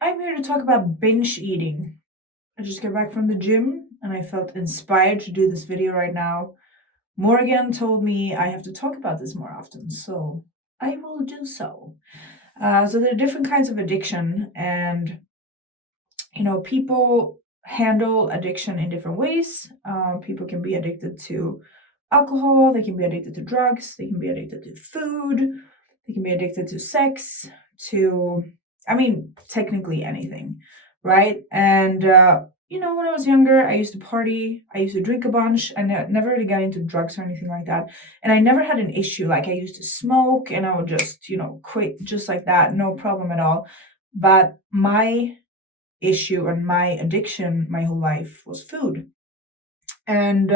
I'm here to talk about binge eating. I just got back from the gym and I felt inspired to do this video right now. Morgan told me I have to talk about this more often, so I will do so. So there are different kinds of addiction, and people handle addiction in different ways. People can be addicted to alcohol, they can be addicted to drugs, they can be addicted to food, they can be addicted to sex, to, technically anything, right? And, when I was younger, I used to party, I used to drink a bunch, and I never really got into drugs or anything like that. And I never had an issue. Like, I used to smoke and I would just, quit just like that, no problem at all. But my issue and my addiction my whole life was food. And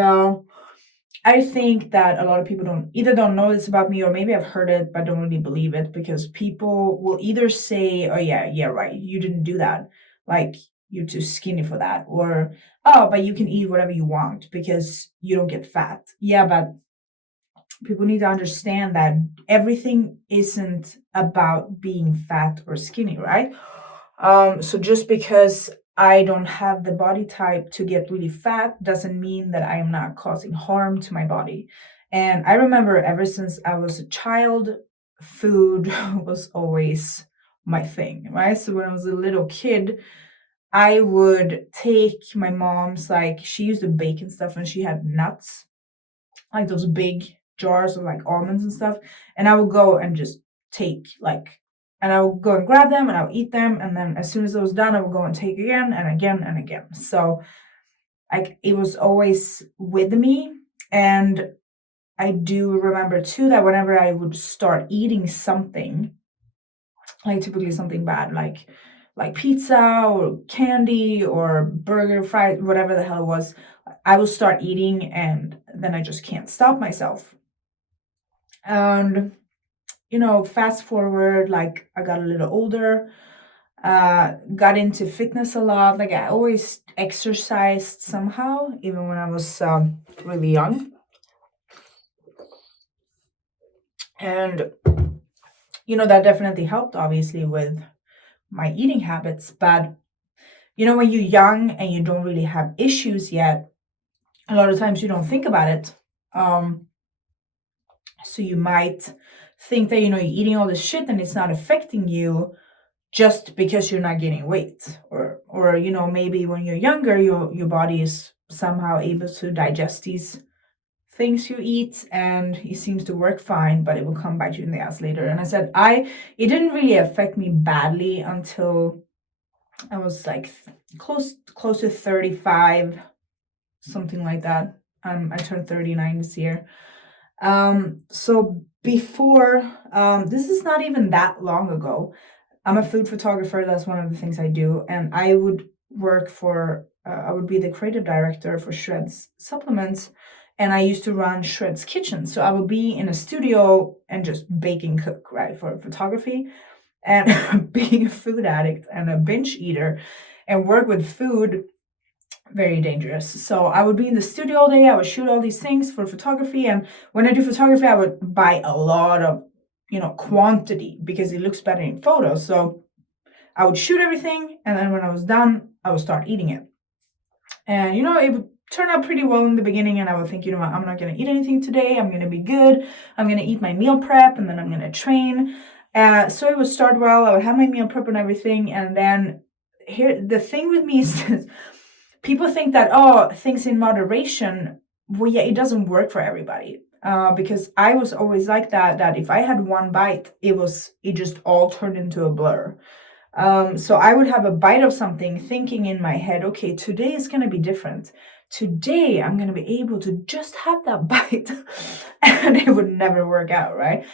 I think that a lot of people don't know this about me, or maybe I've heard it but don't really believe it, because people will either say, oh yeah, right, you didn't do that, like you're too skinny for that, or oh, but you can eat whatever you want because you don't get fat. Yeah, but people need to understand that everything isn't about being fat or skinny, right? So just because I don't have the body type to get really fat doesn't mean that I am not causing harm to my body. And I remember ever since I was a child, food was always my thing, right? So when I was a little kid, I would take my mom's, like, she used to bake and stuff, and she had nuts, like those big jars of like almonds and stuff. And I would go and just take and I would go and grab them and I would eat them. And then as soon as it was done, I would go and take again and again and again. So like it was always with me. And I do remember too that whenever I would start eating something, like typically something bad, like pizza or candy or burger, fried, whatever the hell it was, I will start eating and then I just can't stop myself. And, fast forward, like I got a little older, got into fitness a lot. Like I always exercised somehow, even when I was really young. And, that definitely helped, obviously, with my eating habits. But, when you're young and you don't really have issues yet, a lot of times you don't think about it. So you might think that, you're eating all this shit and it's not affecting you just because you're not gaining weight. Or maybe when you're younger, your body is somehow able to digest these things you eat and it seems to work fine, but it will come bite you in the ass later. And I said, it didn't really affect me badly until I was like close to 35, something like that. I turned 39 this year. So before, this is not even that long ago. I'm a food photographer. That's one of the things I do. And I would I would be the creative director for Shreds Supplements. And I used to run Shreds Kitchen. So I would be in a studio and just baking cook, right, for photography. And being a food addict and a binge eater and work with food, very dangerous. So I would be in the studio all day. I would shoot all these things for photography. And when I do photography, I would buy a lot of, quantity because it looks better in photos. So I would shoot everything. And then when I was done, I would start eating it. And, it would turn out pretty well in the beginning. And I would think, what, I'm not going to eat anything today. I'm going to be good. I'm going to eat my meal prep and then I'm going to train. So it would start well. I would have my meal prep and everything. And then the thing with me is this, people think that, things in moderation, well, yeah, it doesn't work for everybody. Because I was always like that if I had one bite, it just all turned into a blur. So I would have a bite of something thinking in my head, okay, today is going to be different. Today I'm going to be able to just have that bite. And it would never work out, right?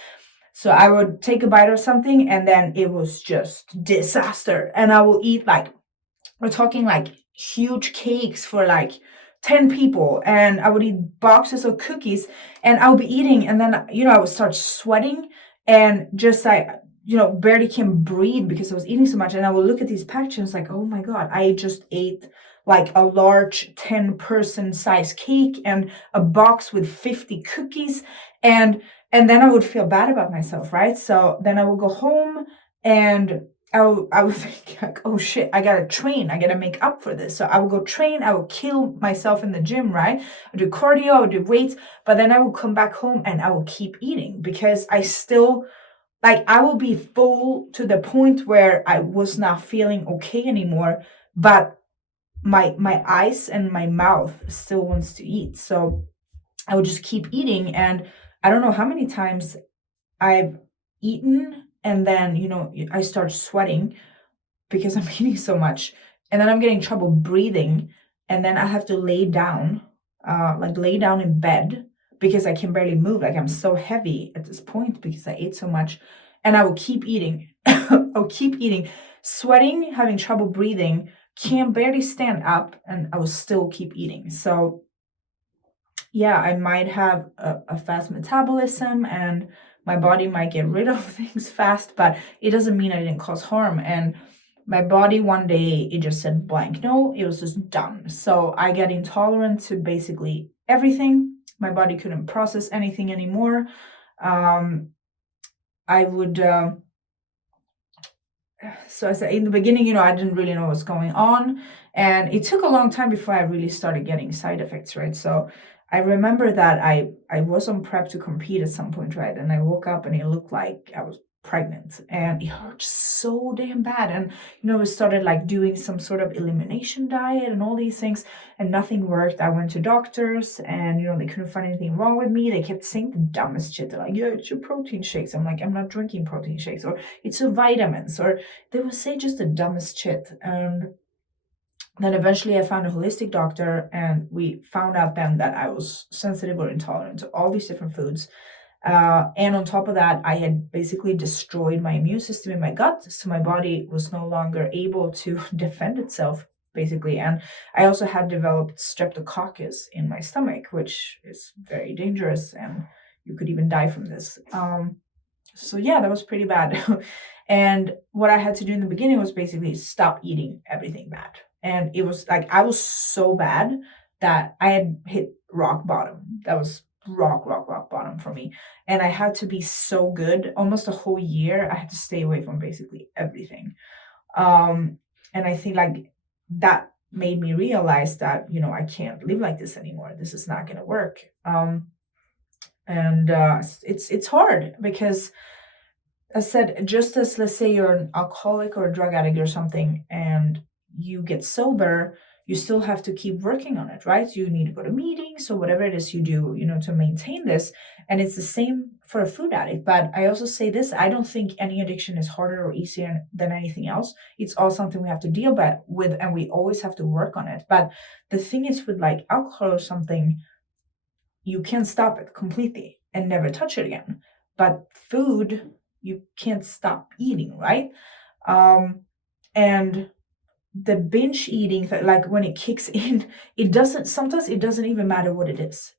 So I would take a bite of something and then it was just disaster. And I will eat we're talking huge cakes for 10 people. And I would eat boxes of cookies and I would be eating. And then, I would start sweating and just barely can breathe because I was eating so much. And I would look at these packages oh my God, I just ate a large 10-person size cake and a box with 50 cookies. And And then I would feel bad about myself, right? So then I would go home and I would think like, oh shit, I gotta train. I gotta make up for this. So I would go train. I would kill myself in the gym, right? I would do cardio, I would do weights, but then I would come back home and I would keep eating because I still like I will be full to the point where I was not feeling okay anymore, but my eyes and my mouth still wants to eat. So I would just keep eating, and I don't know how many times I've eaten and then, I start sweating because I'm eating so much. And then I'm getting trouble breathing. And then I have to lay down, like lay down in bed because I can barely move. Like I'm so heavy at this point because I ate so much. And I will keep eating. I'll keep eating, sweating, having trouble breathing, can barely stand up, and I will still keep eating. So yeah, I might have a fast metabolism and my body might get rid of things fast, but it doesn't mean I didn't cause harm. And my body one day, it just said blank. No, it was just done. So I get intolerant to basically everything. My body couldn't process anything anymore. Um, I would, so I said in the beginning, I didn't really know what's going on. And it took a long time before I really started getting side effects, right? So I remember that I was on prep to compete at some point, right? And I woke up and it looked like I was pregnant and it hurt so damn bad. And we started like doing some sort of elimination diet and all these things, and nothing worked. I went to doctors and they couldn't find anything wrong with me. They kept saying the dumbest shit. They're like, yeah, it's your protein shakes. I'm like, I'm not drinking protein shakes, or it's your vitamins, or they would say just the dumbest shit. And then eventually I found a holistic doctor and we found out then that I was sensitive or intolerant to all these different foods. And on top of that, I had basically destroyed my immune system in my gut. So my body was no longer able to defend itself, basically. And I also had developed streptococcus in my stomach, which is very dangerous. And you could even die from this. So yeah, that was pretty bad. And what I had to do in the beginning was basically stop eating everything bad. And it was like I was so bad that I had hit rock bottom. That was rock bottom for me. And I had to be so good. Almost a whole year, I had to stay away from basically everything. And I think like that made me realize that, I can't live like this anymore. This is not gonna work. And it's hard because I said, just as let's say you're an alcoholic or a drug addict or something, and you get sober, you still have to keep working on it, right? You need to go to meetings or whatever it is you do, to maintain this. And it's the same for a food addict. But I also say this, I don't think any addiction is harder or easier than anything else. It's all something we have to deal with, and we always have to work on it. But the thing is with like alcohol or something, you can stop it completely and never touch it again. But food, you can't stop eating, right? And the binge eating, like when it kicks in, sometimes it doesn't even matter what it is.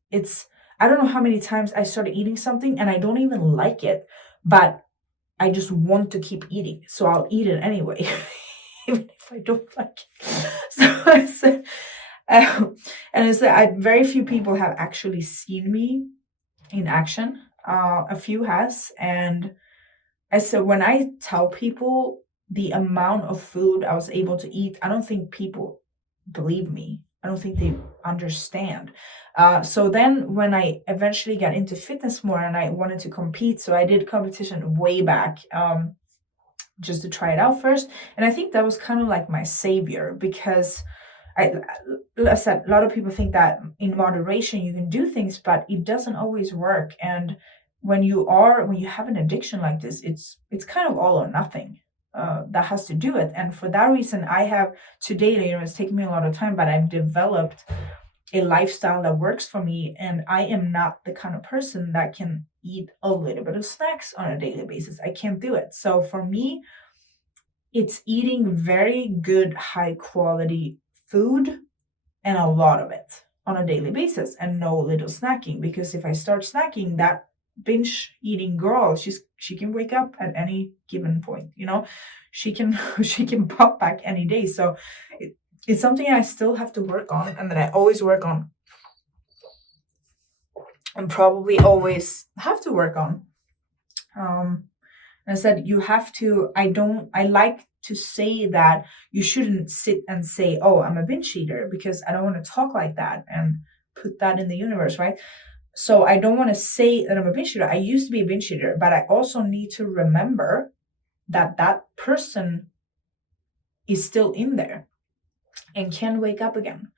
I don't know how many times I started eating something and I don't even like it, but I just want to keep eating. So I'll eat it anyway, even if I don't like it. So I said, and I said, very few people have actually seen me in action. A few has, and I said when I tell people the amount of food I was able to eat, I don't think people believe me. I don't think they understand. So then when I eventually got into fitness more and I wanted to compete, so I did competition way back. Just to try it out first. And I think that was kind of like my savior because I said, a lot of people think that in moderation you can do things, but it doesn't always work. And when you have an addiction like this, it's kind of all or nothing. That has to do it. And for that reason, I have today, it's taken me a lot of time, but I've developed a lifestyle that works for me. And I am not the kind of person that can eat a little bit of snacks on a daily basis. I can't do it. So for me, it's eating very good, high quality food and a lot of it on a daily basis and no little snacking. Because if I start snacking, that binge eating girl, she can wake up at any given point, she can she can pop back any day. So it's something I still have to work on and that I always work on. and probably always have to work on. Um, and I said, you have to, I like to say that you shouldn't sit and say, oh, I'm a binge eater, because I don't want to talk like that and put that in the universe, right? So I don't want to say that I'm a binge eater. I used to be a binge eater, but I also need to remember that that person is still in there and can wake up again.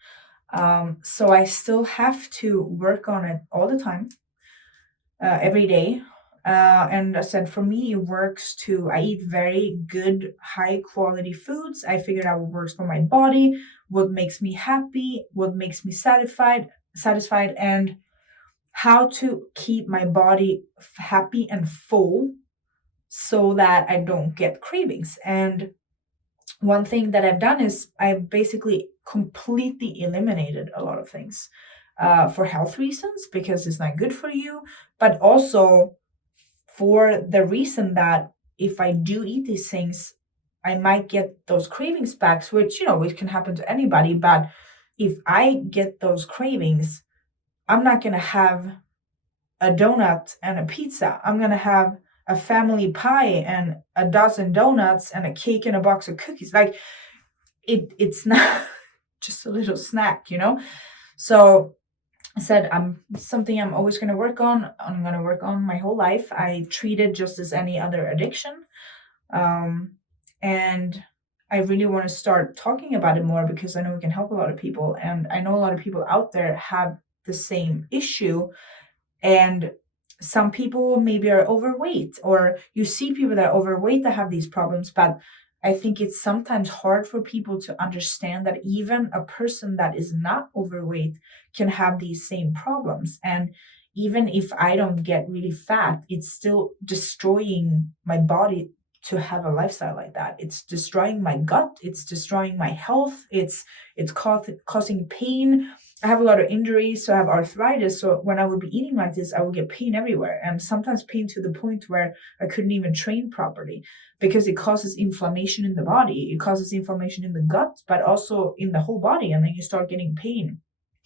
So I still have to work on it all the time, every day. And I said, for me, it works to, I eat very good, high quality foods. I figured out what works for my body, what makes me happy, what makes me satisfied, and how to keep my body happy and full so that I don't get cravings. And one thing that I've done is I basically completely eliminated a lot of things, for health reasons, because it's not good for you, but also for the reason that if I do eat these things, I might get those cravings back, which, which can happen to anybody. But if I get those cravings, I'm not going to have a donut and a pizza. I'm going to have a family pie and a dozen donuts and a cake and a box of cookies. Like, it's not just a little snack. So I said, something I'm always going to work on. I'm going to work on my whole life. I treat it just as any other addiction. And I really want to start talking about it more, because I know we can help a lot of people. And I know a lot of people out there have the same issue. And some people maybe are overweight, or you see people that are overweight that have these problems. But I think it's sometimes hard for people to understand that even a person that is not overweight can have these same problems. And even if I don't get really fat, it's still destroying my body to have a lifestyle like that. It's destroying my gut, it's destroying my health, it's causing pain. I have a lot of injuries, so I have arthritis. So when I would be eating like this, I would get pain everywhere, and sometimes pain to the point where I couldn't even train properly, because it causes inflammation in the body. It causes inflammation in the gut, but also in the whole body, and then you start getting pain.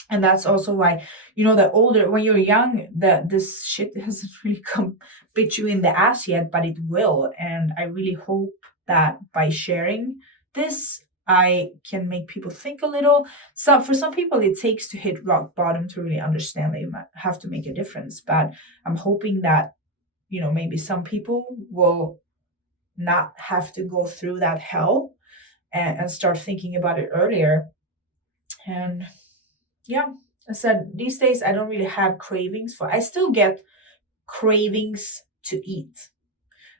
And that's also why, the older, when you're young, that this shit hasn't really come bit you in the ass yet, but it will. And I really hope that by sharing this, I can make people think a little. So for some people, it takes to hit rock bottom to really understand that you might have to make a difference. But I'm hoping that, maybe some people will not have to go through that hell, and start thinking about it earlier. And yeah, I said, these days I don't really have cravings for, I still get cravings to eat,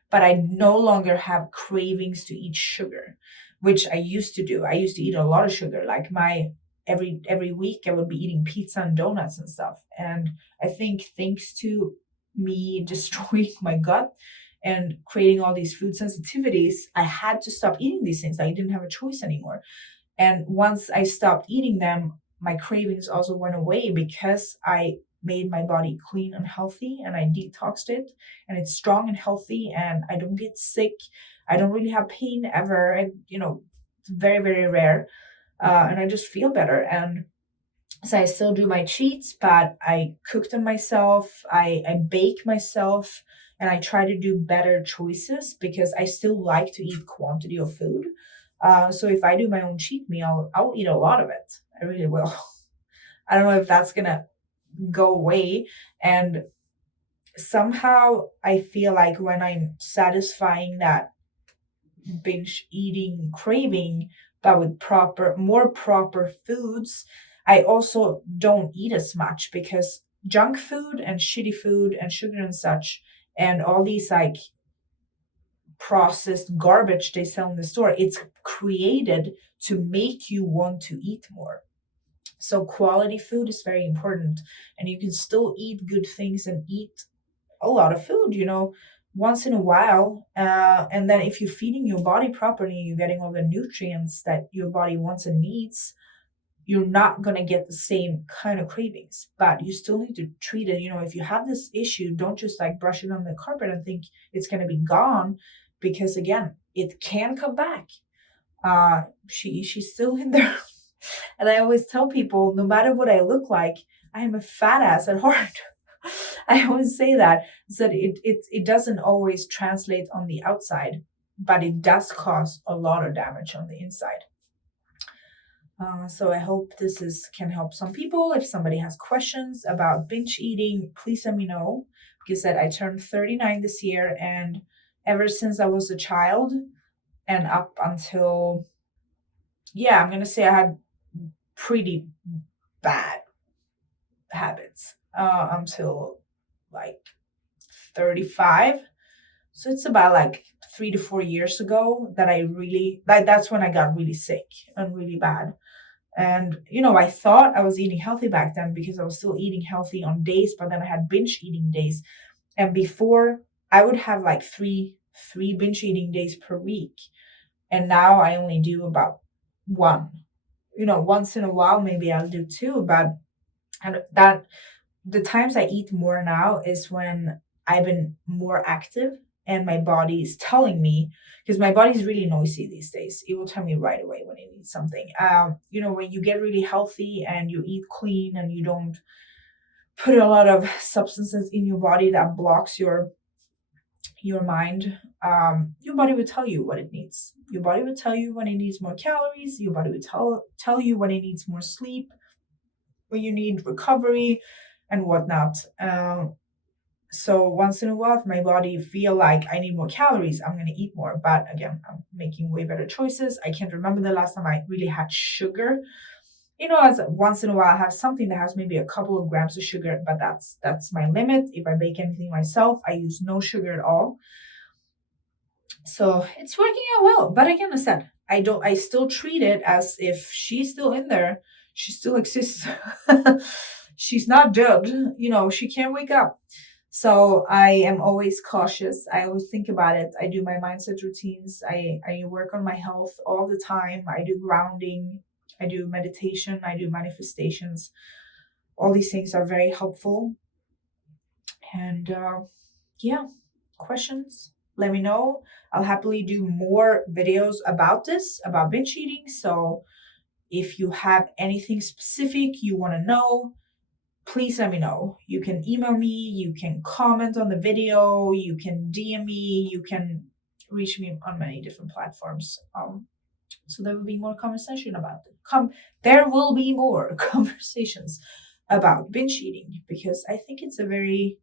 but I no longer have cravings to eat sugar, which I used to do. I used to eat a lot of sugar. Like, my every week I would be eating pizza and donuts and stuff. And I think thanks to me destroying my gut and creating all these food sensitivities, I had to stop eating these things. I didn't have a choice anymore. And once I stopped eating them, my cravings also went away, because I made my body clean and healthy, and I detoxed it, and it's strong and healthy, and I don't get sick. I don't really have pain ever. And, it's very, very rare. And I just feel better. And so I still do my cheats, but I cook them myself. I bake myself, and I try to do better choices, because I still like to eat quantity of food. So if I do my own cheat meal, I'll eat a lot of it. I really will. I don't know if that's gonna go away. And somehow I feel like when I'm satisfying that binge eating craving, but with more proper foods, I also don't eat as much, because junk food and shitty food and sugar and such, and all these like processed garbage they sell in the store, it's created to make you want to eat more. So quality food is very important, and you can still eat good things and eat a lot of food, once in a while. And then if you're feeding your body properly, you're getting all the nutrients that your body wants and needs, you're not going to get the same kind of cravings. But you still need to treat it. If you have this issue, don't just like brush it on the carpet and think it's going to be gone, because again, it can come back. She's still in there. And I always tell people, no matter what I look like, I am a fat ass at heart. I always say that, so that it doesn't always translate on the outside, but it does cause a lot of damage on the inside. So I hope can help some people. If somebody has questions about binge eating, please let me know. Because I turned 39 this year, and ever since I was a child and up until, yeah, I'm gonna say I had pretty bad habits until like 35. So it's about like 3 to 4 years ago that I really, like, that's when I got really sick and really bad. And, I thought I was eating healthy back then because I was still eating healthy on days, but then I had binge eating days. And before, I would have like three binge eating days per week. And now I only do about one. Once in a while, maybe I'll do two, but and that the times I eat more now is when I've been more active and my body is telling me, because my body's really noisy these days. It will tell me right away when it needs something. When you get really healthy and you eat clean and you don't put a lot of substances in your body that blocks your mind, your body will tell you what it needs. Your body will tell you when it needs more calories. Your body will tell you when it needs more sleep, when you need recovery and whatnot. So once in a while, if my body feel like I need more calories, I'm going to eat more. But again, I'm making way better choices. I can't remember the last time I really had sugar. As once in a while I have something that has maybe a couple of grams of sugar, but that's my limit. If I bake anything myself, I use no sugar at all. So it's working out well. But again, I said, I still treat it as if she's still in there. She still exists. She's not dead. She can't wake up. So I am always cautious. I always think about it. I do my mindset routines. I work on my health all the time. I do grounding. I do meditation. I do manifestations. All these things are very helpful. And questions, let me know. I'll happily do more videos about this, about binge eating. So if you have anything specific you want to know, please let me know. You can email me, you can comment on the video, you can DM me, you can reach me on many different platforms. So there will be more conversation about it. There will be more conversations about binge eating, because I think it's a very,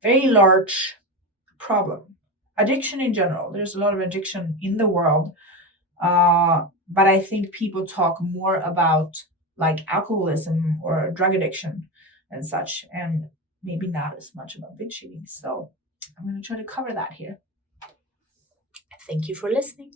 very large problem. Addiction in general, there's a lot of addiction in the world. But I think people talk more about like alcoholism or drug addiction and such, and maybe not as much about binge eating. So I'm going to try to cover that here. Thank you for listening.